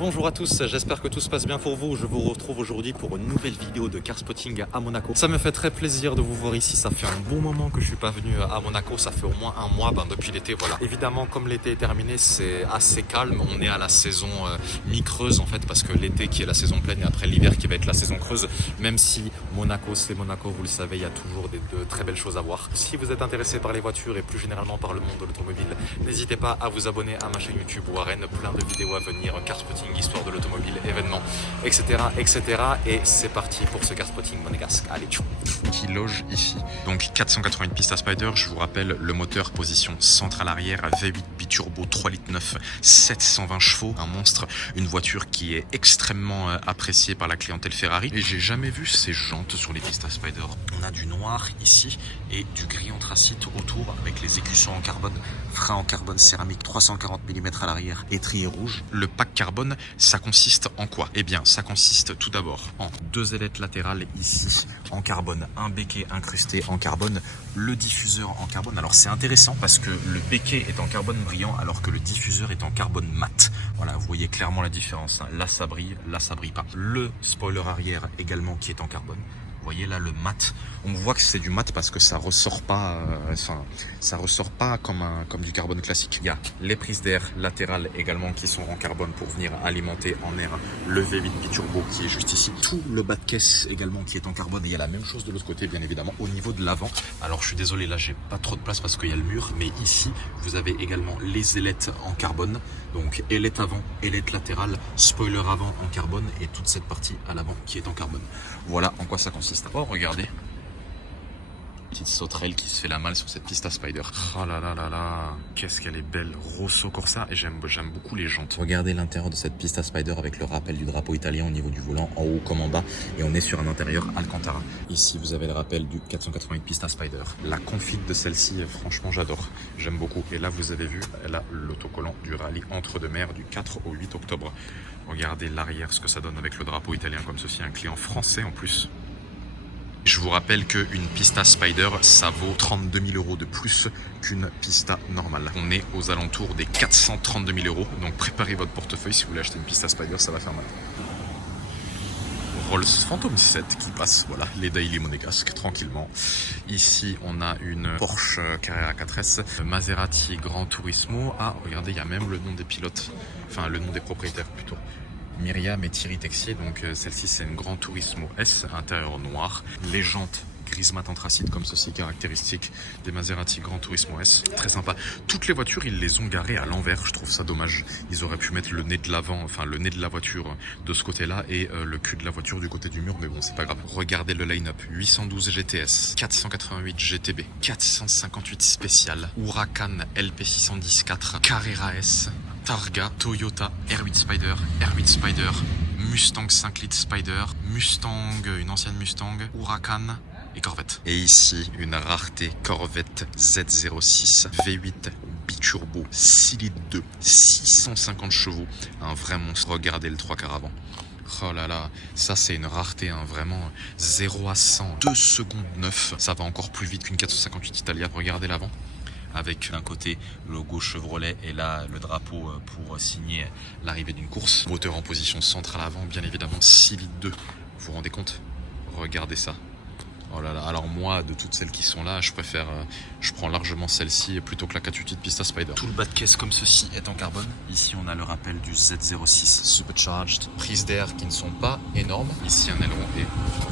Bonjour à tous, j'espère que tout se passe bien pour vous. Je vous retrouve aujourd'hui pour une nouvelle vidéo de car spotting à Monaco. Ça me fait très plaisir de vous voir ici, ça fait un bon moment que je suis pas venu à Monaco, ça fait au moins un mois depuis l'été, voilà. Évidemment, comme l'été est terminé, c'est assez calme, on est à la saison mi-creuse en fait, parce que l'été qui est la saison pleine et après l'hiver qui va être la saison creuse, même si Monaco c'est Monaco, vous le savez, il y a toujours de très belles choses à voir. Si vous êtes intéressé par les voitures et plus généralement par le monde de l'automobile, n'hésitez pas à vous abonner à ma chaîne YouTube Warren, plein de vidéos à venir, car spotting, histoire de l'automobile, événements, etc., etc. Et c'est parti pour ce car spotting monégasque. Allez, tchou. Qui loge ici. Donc 480 pistes à Spider, je vous rappelle le moteur position centrale arrière V8 biturbo 3 litres 9, 720 chevaux, un monstre, une voiture qui est extrêmement appréciée par la clientèle Ferrari. Et j'ai jamais vu ces jantes sur les pistes à Spider. On a du noir ici et du gris anthracite autour avec les écussons en carbone, frein en carbone céramique 340 mm à l'arrière, étrier rouge. Le pack carbone, ça consiste en quoi? Eh bien, ça consiste tout d'abord en deux ailettes latérales ici en carbone, un béquet incrusté en carbone, le diffuseur en carbone. Alors c'est intéressant parce que le béquet est en carbone brillant alors que le diffuseur est en carbone mat. Voilà, vous voyez clairement la différence. Là ça brille pas. Le spoiler arrière également qui est en carbone. Vous voyez là le mat, on voit que c'est du mat parce que ça ressort pas, ça ressort pas comme du carbone classique. Il y a les prises d'air latérales également qui sont en carbone pour venir alimenter en air le V8 biturbo qui est juste ici. Tout le bas de caisse également qui est en carbone et il y a la même chose de l'autre côté bien évidemment au niveau de l'avant. Alors je suis désolé là j'ai pas trop de place parce qu'il y a le mur, mais ici vous avez également les ailettes en carbone, donc ailette avant, ailette latérale, spoiler avant en carbone et toute cette partie à l'avant qui est en carbone. Voilà en quoi ça consiste. Oh, regardez. Petite sauterelle qui se fait la malle sur cette piste à Spider. Oh là là là là, qu'est-ce qu'elle est belle. Rosso Corsa, et j'aime beaucoup les jantes. Regardez l'intérieur de cette piste à Spider avec le rappel du drapeau italien au niveau du volant, en haut comme en bas. Et on est sur un intérieur Alcantara. Ici, vous avez le rappel du 480 piste à Spider. La config de celle-ci, franchement, j'adore. J'aime beaucoup. Et là, vous avez vu, elle a l'autocollant du rallye Entre-deux-Mers du 4 au 8 octobre. Regardez l'arrière, ce que ça donne avec le drapeau italien comme ceci. Un client français en plus. Je vous rappelle qu'une Pista Spider, ça vaut 32 000 € de plus qu'une Pista normale. On est aux alentours des 432 000 €. Donc préparez votre portefeuille si vous voulez acheter une Pista Spider, ça va faire mal. Rolls Phantom 7 qui passe, voilà, les daily monégasques tranquillement. Ici, on a une Porsche Carrera 4S, Maserati Gran Turismo. Ah, regardez, il y a même le nom des pilotes, enfin le nom des propriétaires plutôt. Myriam et Thierry Texier, donc celle-ci c'est une Gran Turismo S, intérieur noir, les jantes grise mat anthracite comme ceci, caractéristique des Maserati Gran Turismo S, très sympa. Toutes les voitures ils les ont garées à l'envers, je trouve ça dommage. Ils auraient pu mettre le nez de l'avant, enfin le nez de la voiture de ce côté-là et le cul de la voiture du côté du mur, mais bon c'est pas grave. Regardez le line-up, 812 GTS, 488 GTB, 458 spécial, Huracan LP610 4, Carrera S, Targa, Toyota, R8 Spider, R8 Spider, Mustang 5 litres Spider, Mustang, une ancienne Mustang, Huracan et Corvette. Et ici, une rareté Corvette Z06 V8 biturbo 6 litres 2, 650 chevaux, un vrai monstre. Regardez le 3 quarts avant. Oh là là, ça c'est une rareté, hein, vraiment 0 à 100, 2 secondes 9. Ça va encore plus vite qu'une 458 Italia. Regardez l'avant. Avec d'un côté le logo Chevrolet et là le drapeau pour signer l'arrivée d'une course. Moteur en position centrale avant, bien évidemment 6 litres 2. Vous vous rendez compte? Regardez ça. Oh là là, alors moi de toutes celles qui sont là, je prends largement celle-ci plutôt que la 488 Pista Spider. Tout le bas de caisse comme ceci est en carbone. Ici on a le rappel du Z06 Supercharged. Prises d'air qui ne sont pas énormes. Ici un aileron et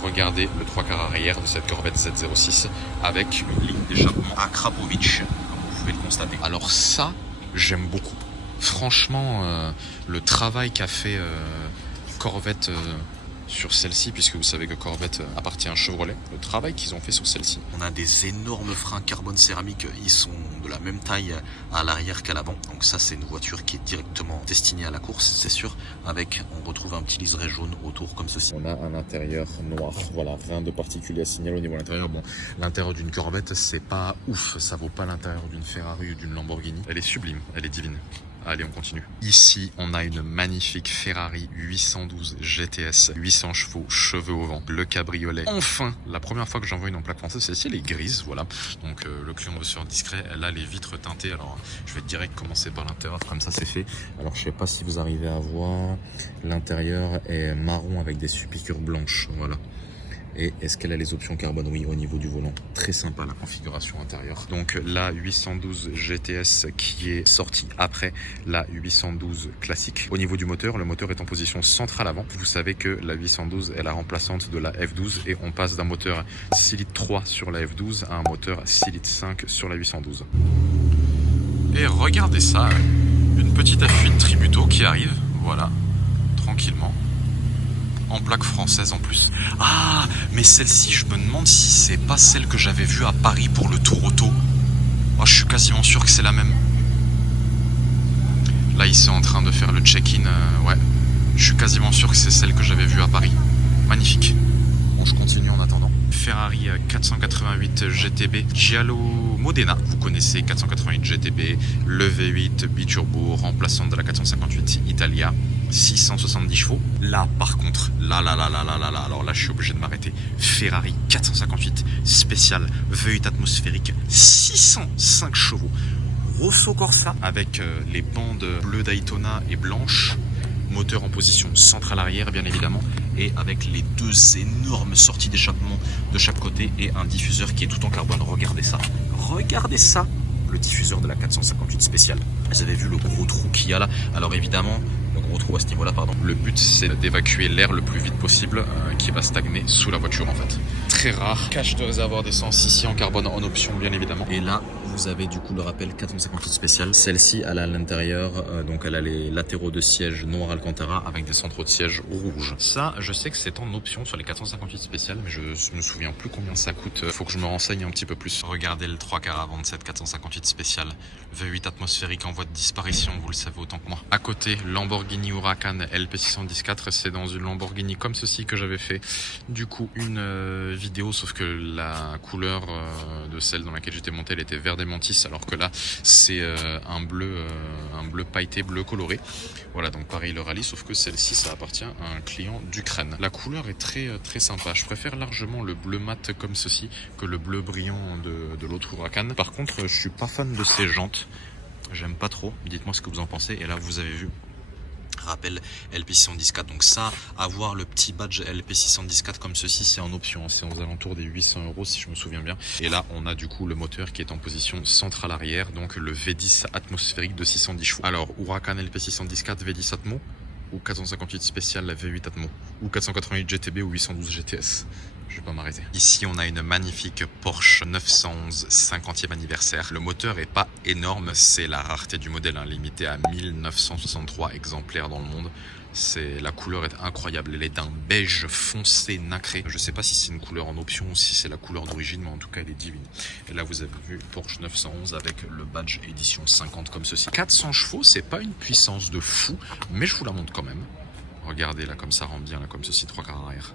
regardez le 3 quarts arrière de cette Corvette Z06 avec une ligne d'échappement à Krapovic, comme vous pouvez le constater. Alors ça, j'aime beaucoup. Franchement, le travail qu'a fait Corvette sur celle-ci, puisque vous savez que Corvette appartient à Chevrolet, le travail qu'ils ont fait sur celle-ci. On a des énormes freins carbone céramique, ils sont de la même taille à l'arrière qu'à l'avant, donc ça c'est une voiture qui est directement destinée à la course, c'est sûr. Avec, on retrouve un petit liseré jaune autour comme ceci. On a un intérieur noir, voilà, rien de particulier à signaler au niveau de l'intérieur. Bon, l'intérieur d'une Corvette c'est pas ouf, ça vaut pas l'intérieur d'une Ferrari ou d'une Lamborghini. Elle est sublime, elle est divine. Allez, on continue. Ici, on a une magnifique Ferrari 812 GTS, 800 chevaux, cheveux au vent, le cabriolet. Enfin, la première fois que j'en vois une en plaque française, celle-ci, elle est grise, voilà. Donc, le client veut se faire discret. Elle a les vitres teintées. Alors, je vais direct commencer par l'intérieur, comme ça, c'est fait. Alors, je sais pas si vous arrivez à voir. L'intérieur est marron avec des piqûres blanches, voilà. Et est-ce qu'elle a les options carbone? Oui, au niveau du volant. Très sympa la configuration intérieure. Donc la 812 GTS qui est sortie après la 812 classique. Au niveau du moteur, le moteur est en position centrale avant. Vous savez que la 812 est la remplaçante de la F12 et on passe d'un moteur 6 litres 3 sur la F12 à un moteur 6 litres 5 sur la 812. Et regardez ça, une petite F1 Tributo qui arrive, voilà, tranquillement. En plaque française en plus. Ah, mais celle-ci, je me demande si c'est pas celle que j'avais vue à Paris pour le Tour Auto. Oh, je suis quasiment sûr que c'est la même. Là, ils sont en train de faire le check-in. Ouais, je suis quasiment sûr que c'est celle que j'avais vue à Paris. Magnifique. Bon, je continue en attendant. Ferrari 488 GTB Giallo Modena. Vous connaissez 488 GTB, le V8 biturbo, remplaçant de la 458 Italia. 670 chevaux. Là, par contre, alors là, je suis obligé de m'arrêter. Ferrari 458 spécial V8 atmosphérique, 605 chevaux. Rosso Corsa avec les bandes bleues Daytona et blanches. Moteur en position centrale arrière, bien évidemment. Et avec les deux énormes sorties d'échappement de chaque côté et un diffuseur qui est tout en carbone. Regardez ça. Regardez ça. Le diffuseur de la 458 spéciale. Vous avez vu le gros trou qu'il y a là. Alors évidemment, le gros trou à ce niveau-là, pardon. Le but, c'est d'évacuer l'air le plus vite possible qui va stagner sous la voiture en fait. Très rare. Cache de réservoir d'essence ici en carbone en option, bien évidemment. Et là, vous avez du coup le rappel 458 spécial. Celle-ci, elle a à l'intérieur, donc elle a les latéraux de siège noir Alcantara avec des centraux de siège rouges. Ça, je sais que c'est en option sur les 458 spéciales, mais je me souviens plus combien ça coûte. Faut que je me renseigne un petit peu plus. Regardez le 3 quarts avant de cette 458 spéciale. V8 atmosphérique en voie de disparition, vous le savez autant que moi. À côté, Lamborghini Huracan LP614, c'est dans une Lamborghini comme ceci que j'avais fait du coup une vidéo, sauf que la couleur de celle dans laquelle j'étais monté, elle était vert démentis, alors que là c'est un bleu pailleté, bleu coloré. Voilà, donc pareil le rallye, sauf que celle-ci ça appartient à un client d'Ukraine. La couleur est très sympa. Je préfère largement le bleu mat comme ceci que le bleu brillant de l'autre Huracan. Par contre, je suis pas fan de ces jantes. J'aime pas trop. Dites-moi ce que vous en pensez. Et là, vous avez vu. Rappel LP614. Donc ça, avoir le petit badge LP614 comme ceci, c'est en option. C'est aux alentours des 800 € si je me souviens bien. Et là, on a du coup le moteur qui est en position centrale arrière. Donc le V10 atmosphérique de 610 chevaux. Alors, Huracan LP614 V10 Atmo ou 458 spécial la V8 Atmo ou 488 GTB ou 812 GTS. Je vais pas m'arrêter. Ici, on a une magnifique Porsche 911 50e anniversaire. Le moteur est pas énorme, c'est la rareté du modèle, hein, limité à 1963 exemplaires dans le monde. La couleur est incroyable, elle est d'un beige foncé nacré. Je sais pas si c'est une couleur en option ou si c'est la couleur d'origine, mais en tout cas elle est divine. Et là vous avez vu Porsche 911 avec le badge édition 50 comme ceci. 400 chevaux, c'est pas une puissance de fou, mais je vous la montre quand même. Regardez là comme ça rentre bien, là comme ceci, 3 quarts arrière.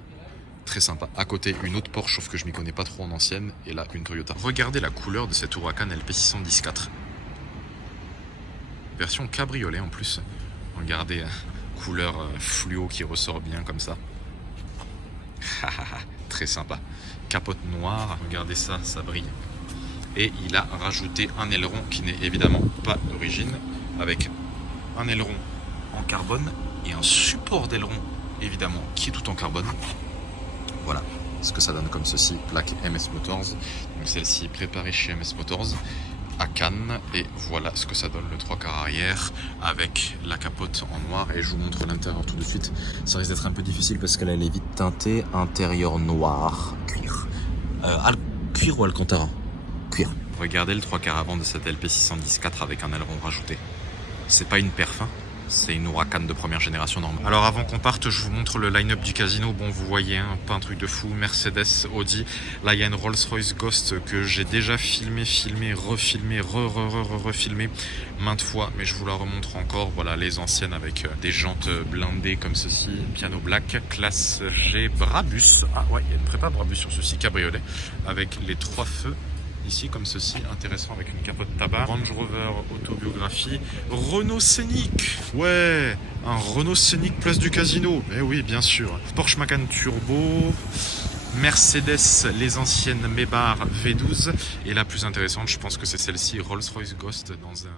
Très sympa. À côté, une autre Porsche, sauf que je m'y connais pas trop en ancienne, et là, une Toyota. Regardez la couleur de cette Huracan LP614. Version cabriolet en plus. Regardez, couleur fluo qui ressort bien comme ça. Très sympa. Capote noire, regardez ça, ça brille. Et il a rajouté un aileron qui n'est évidemment pas d'origine, avec un aileron en carbone et un support d'aileron, évidemment, qui est tout en carbone. Voilà ce que ça donne comme ceci, plaque MS Motors. Donc celle-ci préparée chez MS Motors à Cannes. Et voilà ce que ça donne le 3 quarts arrière avec la capote en noir. Et je vous montre l'intérieur tout de suite. Ça risque d'être un peu difficile parce qu'elle est vite teintée. Intérieur noir, cuir. Cuir ou Alcantara? Cuir. Regardez le 3 quarts avant de cette LP614 avec un aileron rajouté. C'est pas une perf, hein. C'est une Huracan de première génération normale. Alors avant qu'on parte, je vous montre le line-up du casino. Bon, vous voyez, hein, pas un truc de fou. Mercedes, Audi. Là, il y a une Rolls-Royce Ghost que j'ai déjà filmé, refilmé, refilmé maintes fois. Mais je vous la remontre encore. Voilà, les anciennes avec des jantes blindées comme ceci. Piano black. Classe G Brabus. Ah ouais, il y a une prépa Brabus sur ceci. Cabriolet. Avec les 3 feux ici comme ceci, intéressant avec une capote tabac. Range Rover autobiographie. Renault Scénic. Ouais, un Renault Scénic place du Casino. Eh oui, bien sûr. Porsche Macan Turbo. Mercedes, les anciennes Maybach V12. Et la plus intéressante, je pense que c'est celle-ci, Rolls-Royce Ghost dans un...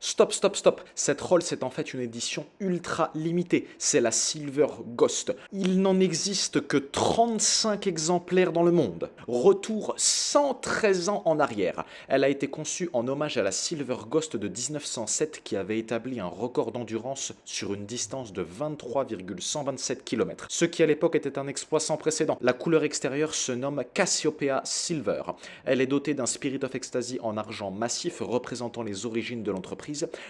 Stop, stop, stop. Cette Rolls est en fait une édition ultra limitée. C'est la Silver Ghost. Il n'en existe que 35 exemplaires dans le monde. Retour 113 ans en arrière. Elle a été conçue en hommage à la Silver Ghost de 1907 qui avait établi un record d'endurance sur une distance de 23,127 km. Ce qui à l'époque était un exploit sans précédent. La couleur extérieure se nomme Cassiopeia Silver. Elle est dotée d'un Spirit of Ecstasy en argent massif représentant les origines de l'entreprise,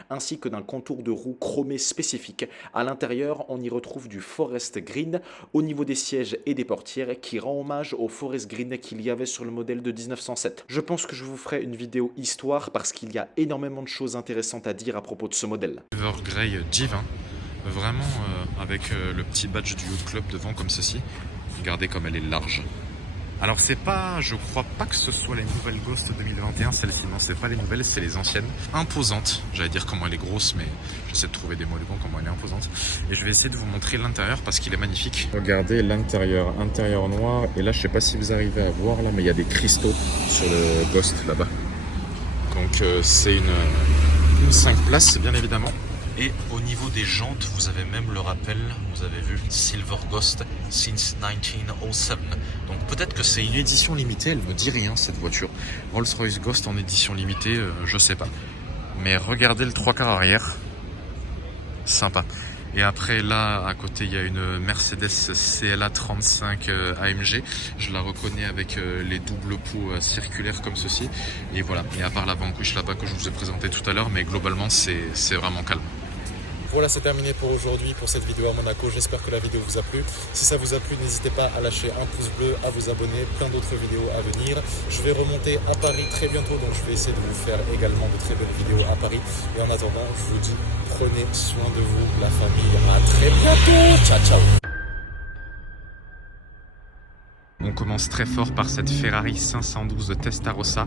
ainsi que d'un contour de roue chromé spécifique. À l'intérieur, on y retrouve du Forest Green au niveau des sièges et des portières qui rend hommage au Forest Green qu'il y avait sur le modèle de 1907. Je pense que je vous ferai une vidéo histoire parce qu'il y a énormément de choses intéressantes à dire à propos de ce modèle. Silver Grey divin, vraiment avec le petit badge du Yacht Club devant comme ceci. Regardez comme elle est large. Alors c'est pas, je crois pas que ce soit les nouvelles Ghost 2021, celle-ci, non, c'est pas les nouvelles, c'est les anciennes. Imposante, j'allais dire comment elle est grosse, mais j'essaie de trouver des mots élégants, comment elle est imposante. Et je vais essayer de vous montrer l'intérieur parce qu'il est magnifique. Regardez l'intérieur, intérieur noir, et là je sais pas si vous arrivez à voir là, mais il y a des cristaux sur le Ghost là-bas. Donc c'est une 5 places, bien évidemment. Et au niveau des jantes, vous avez même le rappel, vous avez vu, Silver Ghost since 1907. Donc peut-être que c'est une édition limitée, elle me dit rien cette voiture. Rolls-Royce Ghost en édition limitée, je sais pas. Mais regardez le 3/4 arrière, sympa. Et après là, à côté, il y a une Mercedes CLA 35 AMG. Je la reconnais avec les doubles pots circulaires comme ceci. Et voilà, et à part la vanquish là-bas que je vous ai présenté tout à l'heure, mais globalement c'est vraiment calme. Voilà, c'est terminé pour aujourd'hui, pour cette vidéo à Monaco. J'espère que la vidéo vous a plu. Si ça vous a plu, n'hésitez pas à lâcher un pouce bleu, à vous abonner. Plein d'autres vidéos à venir. Je vais remonter à Paris très bientôt, donc je vais essayer de vous faire également de très belles vidéos à Paris. Et en attendant, je vous dis, prenez soin de vous, la famille. À très bientôt. Ciao, ciao. On commence très fort par cette Ferrari 512 Testarossa.